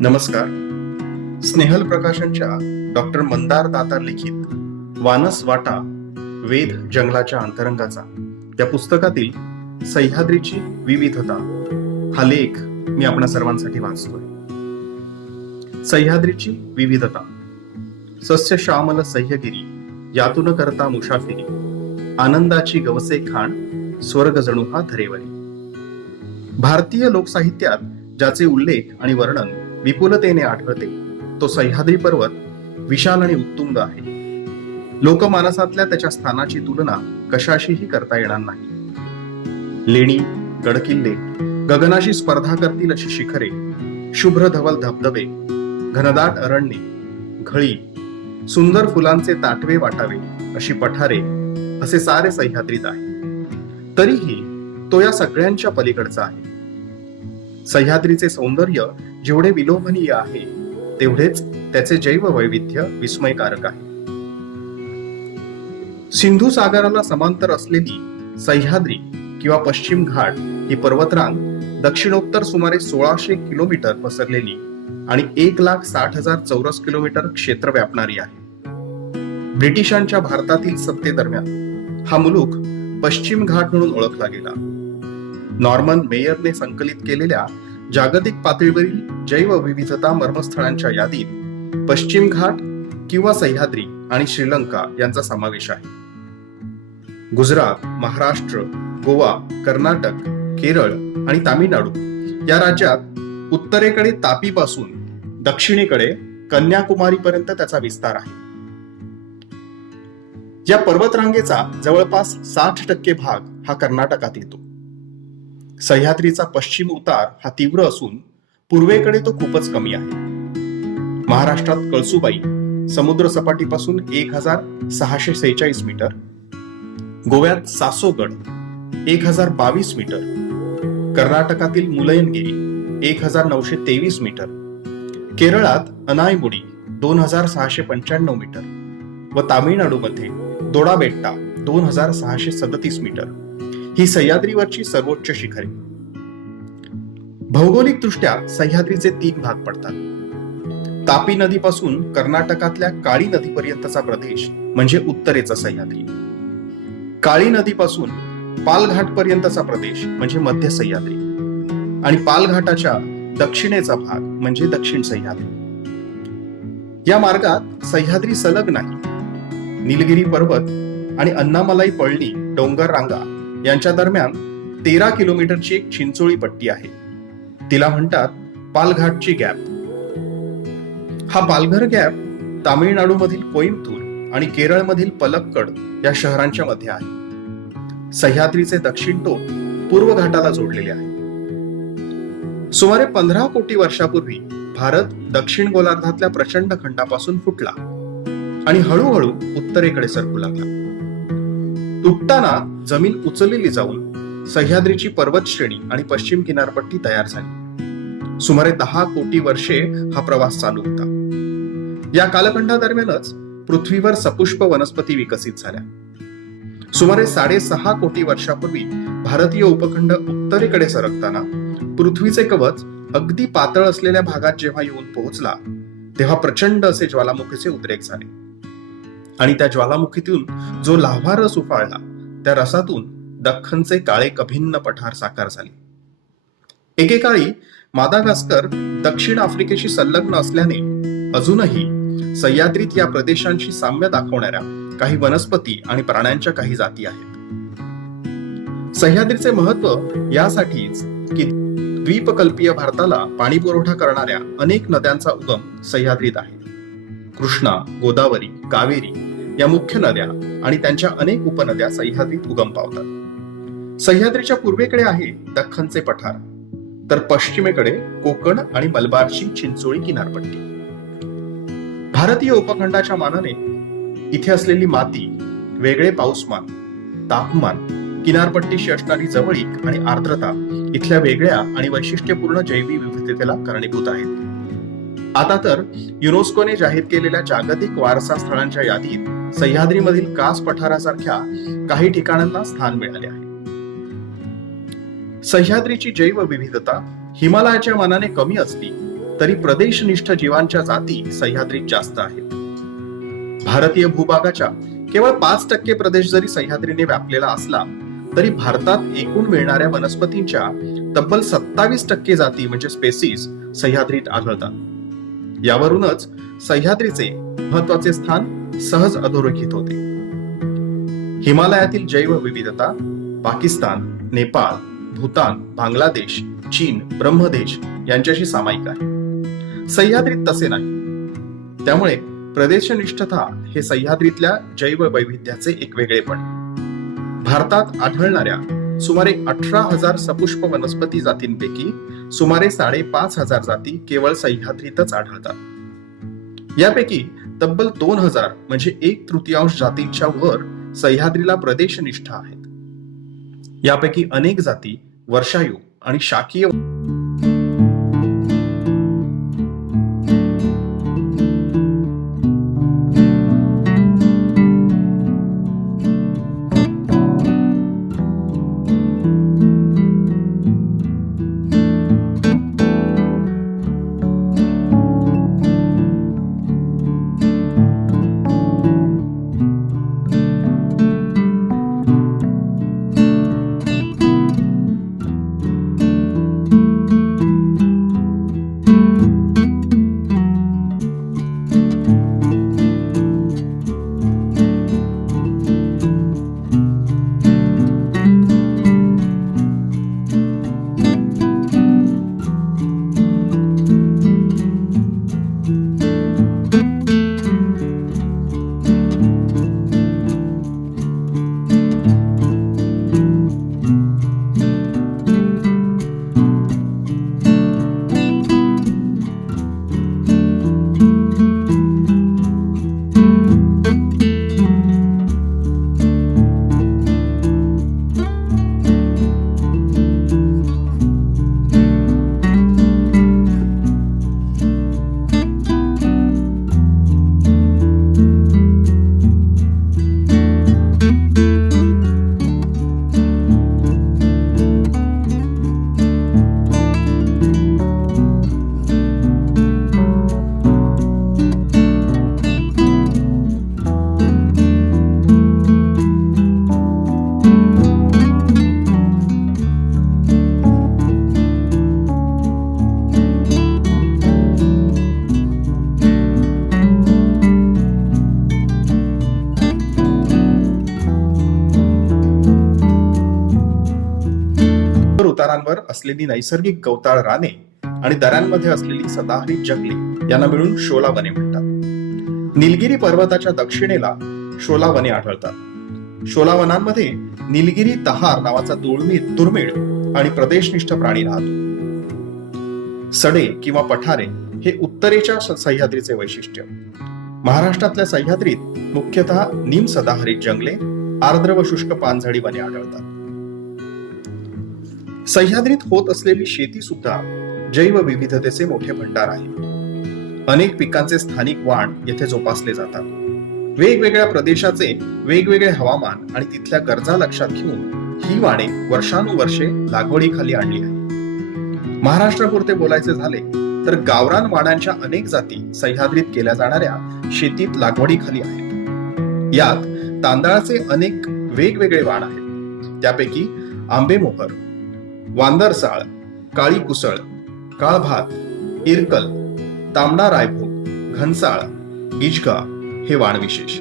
नमस्कार. स्नेहल प्रकाशनच्या डॉक्टर मंदार दातार लिखित वानस वाटा वेद जंगलाच्या अंतरंगाचा. त्या पुस्तकातील सह्याद्रीची विविधता हा लेख मी आपणा सर्वांसाठी वाचतोय. सह्याद्रीची विविधता. सस्य श्यामल सह्यगिरी यातून करता मुसाफिरी आनंदाची गवसे खाण स्वर्ग जणू हा धरेवरी. भारतीय लोकसाहित्यात ज्याचे उल्लेख आणि वर्णन विपुलतेने आढळते. तो सह्याद्री पर्वत विशाल आणि उत्तुंग आहे. लोकमानसातल्या त्याच्या स्थानाची तुलना कशाशीही करता येणार नाही. लेणी गडकिल्ले गगनाशी स्पर्धा करतील अशी शिखरे शुभ्र धवल धबधबे घनदाट अरण्ये घळी सुंदर फुलांचे ताटवे वाटावे अशी पठारे असे सारे सह्याद्रीत आहे. तरीही तो या सगळ्यांच्या पलीकडचा आहे. सह्याद्रीचे सौंदर्य जेवढे विलोभनीय आहे तेवढेच त्याचे जैव वैविध्य विस्मयकारक आहे. सिंधू सागराला समांतर असलेली सह्याद्री किंवा पश्चिम घाट ही पर्वतरांग दक्षिणोत्तर सुमारे सोळाशे किलोमीटर पसरलेली आणि एक लाख साठ हजार चौरस किलोमीटर क्षेत्र व्यापणारी आहे. ब्रिटिशांच्या भारतातील सत्तेदरम्यान हा मुलूक पश्चिम घाट म्हणून ओळखला गेला. नॉर्मन मेयरने संकलित केलेल्या जागतिक पातळीवरील जैवविविधता मर्मस्थळांच्या यादीत पश्चिम घाट किंवा सह्याद्री आणि श्रीलंका यांचा समावेश आहे. गुजरात महाराष्ट्र गोवा कर्नाटक केरळ आणि तामिळनाडू या राज्यात उत्तरेकडे तापीपासून दक्षिणेकडे कन्याकुमारीपर्यंत त्याचा विस्तार आहे. या पर्वतरांगेचा जवळपास साठ टक्के भाग हा कर्नाटकात येतो. सह्याद्रीचा पश्चिम उतार हा तीव्र असून पूर्वेकडे तो खूपच कमी आहे. महाराष्ट्रात कळसुबाई समुद्र सपाटीपासून एक हजार सहाशे सेहेचाळीस मीटर गोव्यात सासोगड एक हजार बावीस मीटर कर्नाटकातील मुलयनगिरी एक हजार नऊशे तेवीस मीटर केरळात अनायमुडी दोन हजार सहाशे पंच्याण्णव मीटर व तामिळनाडूमध्ये दोडाबेट्टा दोन हजार सहाशे सदतीस मीटर. ही सह्याद्रीवरची सर्वोच्च शिखरे. भौगोलिक दृष्ट्या सह्याद्रीचे तीन भाग पडतात. तापी नदीपासून कर्नाटकातल्या काळी नदीपर्यंतचा प्रदेश म्हणजे उत्तरेचा सह्याद्री. काळी नदीपासून पालघाट पर्यंतचा प्रदेश म्हणजे मध्य सह्याद्री. आणि पालघाटाच्या दक्षिणेचा भाग म्हणजे दक्षिण सह्याद्री. या मार्गात सह्याद्री सलग नाही. निलगिरी पर्वत आणि अन्नामलाई पळणी डोंगर रांगा यांच्या दरम्यान तेरा किलोमीटरची एक चिंचोळी पट्टी आहे. तिला म्हणतात पालघाटची गॅप. हा पालघर गॅप तामिळनाडूमधील कोईम्बतूर आणि केरळमधील पलक्कड या शहरांच्या मध्ये आहे. सह्याद्रीचे दक्षिण टोक पूर्व घाटाला जोडलेले आहे. सुमारे पंधरा कोटी वर्षापूर्वी भारत दक्षिण गोलार्धातल्या प्रचंड खंडापासून फुटला आणि हळूहळू उत्तरेकडे सरकू लागला. तुटताना जमीन उचललेली जाऊन सह्याद्रीची पर्वत श्रेणी आणि पश्चिम किनारपट्टी तयार झाली. सुमारे दहा कोटी वर्षे हा प्रवास चालू होता. या कालखंडादरम्यानच पृथ्वीवर सपुष्प वनस्पती विकसित झाल्या. सुमारे साडेसहा कोटी वर्षापूर्वी भारतीय उपखंड उत्तरेकडे सरकताना पृथ्वीचे कवच अगदी पातळ असलेल्या भागात जेव्हा येऊन पोहोचला तेव्हा प्रचंड असे ज्वालामुखीचे उद्रेक झाले. आणि त्या ज्वालामुखीतून जो लाव्हा रस उफाळला त्या रसातून दख्खनचे काळे कभिन्न पठार साकार झाले. एकेकाळी मादागास्कर दक्षिण आफ्रिकेशी संलग्न असल्याने अजूनही सह्याद्रीत या प्रदेशांशी साम्य दाखवणाऱ्या काही वनस्पती आणि प्राण्यांच्या काही जाती आहेत. सह्याद्रीचे महत्त्व यासाठीच की द्वीपकल्पीय भारताला पाणी पुरवठा करणाऱ्या अनेक नद्यांचा उगम सह्याद्रीत आहे. कृष्णा गोदावरी कावेरी या मुख्य नद्या आणि त्यांच्या अनेक उपनद्या सह्याद्रीत उगम पावतात. सह्याद्रीच्या पूर्वेकडे आहे दख्खनचे पठार. तर पश्चिमेकडे कोकण आणि मलबारची चिंचोळी किनारपट्टी. भारतीय उपखंडाच्या मानाने इथे असलेली माती वेगळे पाऊसमान तापमान किनारपट्टीशी असणारी जवळीक आणि आर्द्रता इथल्या वेगळ्या आणि वैशिष्ट्यपूर्ण जैविक विविधतेला कारणीभूत आहेत. आता तर युनेस्कोने जाहीर केलेल्या जागतिक वारसा स्थळांच्या यादीत सह्याद्रीमधील कास पठारासारख्या काही ठिकाणांना स्थान मिळाले आहे. सह्याद्रीची जैवविविधता हिमालयाच्या मानाने कमी असली तरी प्रदेशनिष्ठ जीवांच्या जाती सह्याद्रीत जास्त आहेत. भारतीय भूभागाच्या केवळ पाच टक्के प्रदेश जरी सह्याद्रीने व्यापलेला असला तरी भारतात एकूण मिळणाऱ्या वनस्पतींच्या तब्बल सत्तावीस टक्के जाती म्हणजे स्पेसीज सह्याद्रीत आढळतात. यावरूनच सह्याद्रीचे महत्त्वाचे स्थान सहज अधोरेखित होते. हिमालयातील जैवविविधता पाकिस्तान नेपाळ भूतान बांगलादेश चीन ब्रह्मदेश यांच्याशी सामायिक आहे. सह्याद्रीत तसे नाही. त्यामुळे प्रदेशनिष्ठता हे सह्याद्रीतल्या जैववैविध्याचे एक वेगळेपण भारतात आढळणाऱ्या सुमारे अठरा हजार सपुष्प वनस्पती जातींपैकी सुमारे साडेपाच हजार जाती केवळ सह्याद्रीतच आढळतात. यापैकी तब्बल दोन हजार म्हणजे एक तृतीयांश जातींच्या वर सह्याद्रीला प्रदेशनिष्ठ आहेत. यापैकी अनेक जाती वर्षायू आणि शाकीय उतारांवर असलेली नैसर्गिक गवताळ राने आणि दऱ्यांमध्ये असलेली सदाहरित जंगले यांना मिळून शोला वने म्हणतात. निलगिरी पर्वताच्या दक्षिणेला शोला वने आढळतात. शोला वनांमध्ये निलगिरी तहार नावाचा दुर्मिळ दुर्मिळ आणि प्रदेशनिष्ठ प्राणी राहतो. सडे किंवा पठारे हे उत्तरेच्या सह्याद्रीचे वैशिष्ट्य. महाराष्ट्रातल्या सह्याद्रीत मुख्यतः निम सदाहरित जंगले आर्द्र व शुष्क पानझडी वने आढळतात. सह्याद्रीत होत असलेली शेती सुद्धा जैवविविधतेचे मोठे भंडार आहे. अनेक पिकांचे स्थानिक वाण येथे जोपासले जातात. वेगवेगळ्या प्रदेशाचे वेगवेगळे हवामान आणि तिथल्या गरजा लक्षात घेऊन ही वाणे वर्षानुवर्षे लागवडीखाली आणली आहे महाराष्ट्रापुरते बोलायचे झाले तर गावरान वाणांच्या अनेक जाती सह्याद्रीत केल्या जाणाऱ्या शेतीत लागवडीखाली आहेत. यात तांदळाचे अनेक वेगवेगळे वाण आहेत. त्यापैकी आंबेमोहर वांदरसाळ काळी कुसळ काळभात इरकल तांबडा रायभोग घनसाळ गिजगा हे वाण विशेष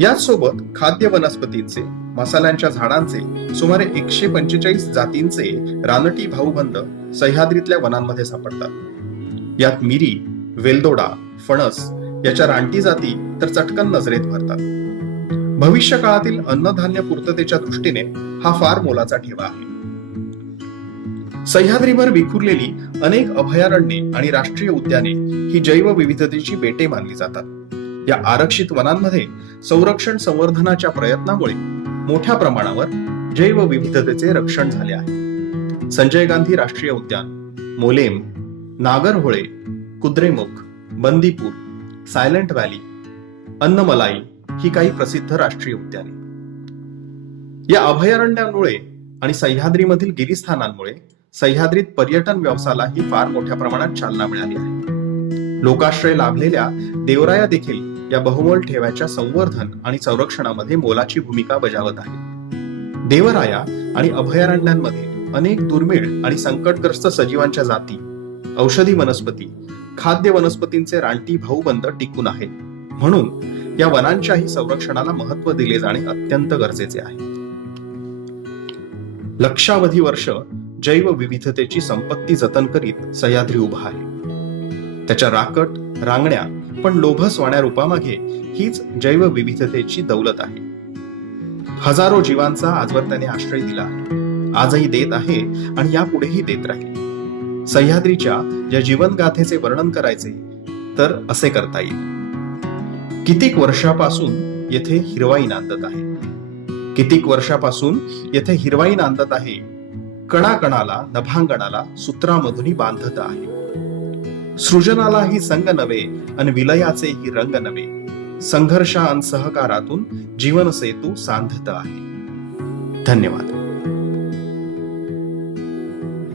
याचसोबत खाद्य वनस्पतींचे मसाल्यांच्या झाडांचे सुमारे एकशे पंचेचाळीस जातींचे रानटी भाऊबंद सह्याद्रीतल्या वनांमध्ये सापडतात. यात मिरी वेलदोडा फणस याच्या रानटी जाती तर चटकन नजरेत भरतात. भविष्य काळातील अन्नधान्य पूर्ततेच्या दृष्टीने हा फार मोलाचा ठेवा आहे. सह्याद्रीवर विखुरलेली अनेक अभयारण्ये आणि राष्ट्रीय उद्याने ही जैवविविधतेची बेटे मानली जातात. या आरक्षित वनांमध्ये संरक्षण संवर्धनाच्या प्रयत्नामुळे मोठ्या प्रमाणावर जैवविविधतेचे रक्षण झाले आहे. संजय गांधी राष्ट्रीय उद्यान मोलेम नागरहोळे कुद्रेमुख बंदीपूर सायलेंट व्हॅली अन्नमलाई ही काही प्रसिद्ध राष्ट्रीय उद्याने. या अभयारण्यामुळे आणि सह्याद्रीमधील गिरिस्थानांमुळे सह्याद्रीत पर्यटन व्यवसायालाही फार मोठ्या प्रमाणात चालना मिळाली आहे. लोकाश्रय लाभलेल्या देवराया देखील या बहुमोल ठेव्याच्या संवर्धन आणि संरक्षणामध्ये मोलाची भूमिका बजावत आहे देवराया आणि अभयारण्यांमध्ये अनेक दुर्मिळ आणि संकटग्रस्त सजीवांच्या जाती औषधी वनस्पती खाद्य वनस्पतींचे रानटी भाऊबंद टिकून आहेत. म्हणून या वनांच्याही संरक्षणाला महत्त्व दिले जाणे अत्यंत गरजेचे आहे. लक्षावधी वर्ष जैवविविधतेची संपत्ती जतन करीत सह्याद्री उभा आहे. त्याच्या राकट रांगण्या पण लोभसवाण्या रूपामागे हीच जैवविविधतेची दौलत आहे. हजारो जीवांचा आजवर त्याने आश्रय दिला आहे. आजही देत आहे आणि यापुढेही देत राहील. सह्याद्रीच्या या जीवनगाथेचे वर्णन करायचे तर असे करता येईल. कितीक वर्षापासून येथे हिरवाई नांदत आहे? कितीक वर्षापासून येथे हिरवाई नांदत आहे? कणाकणाला नभांगणाला सूत्रामधूनही बांधत आहे. सृजनाला ही संग नवे अन विलयाचे ही रंग नवे संघर्षा आणि सहकारातून जीवन सेतू सांधत आहे. धन्यवाद.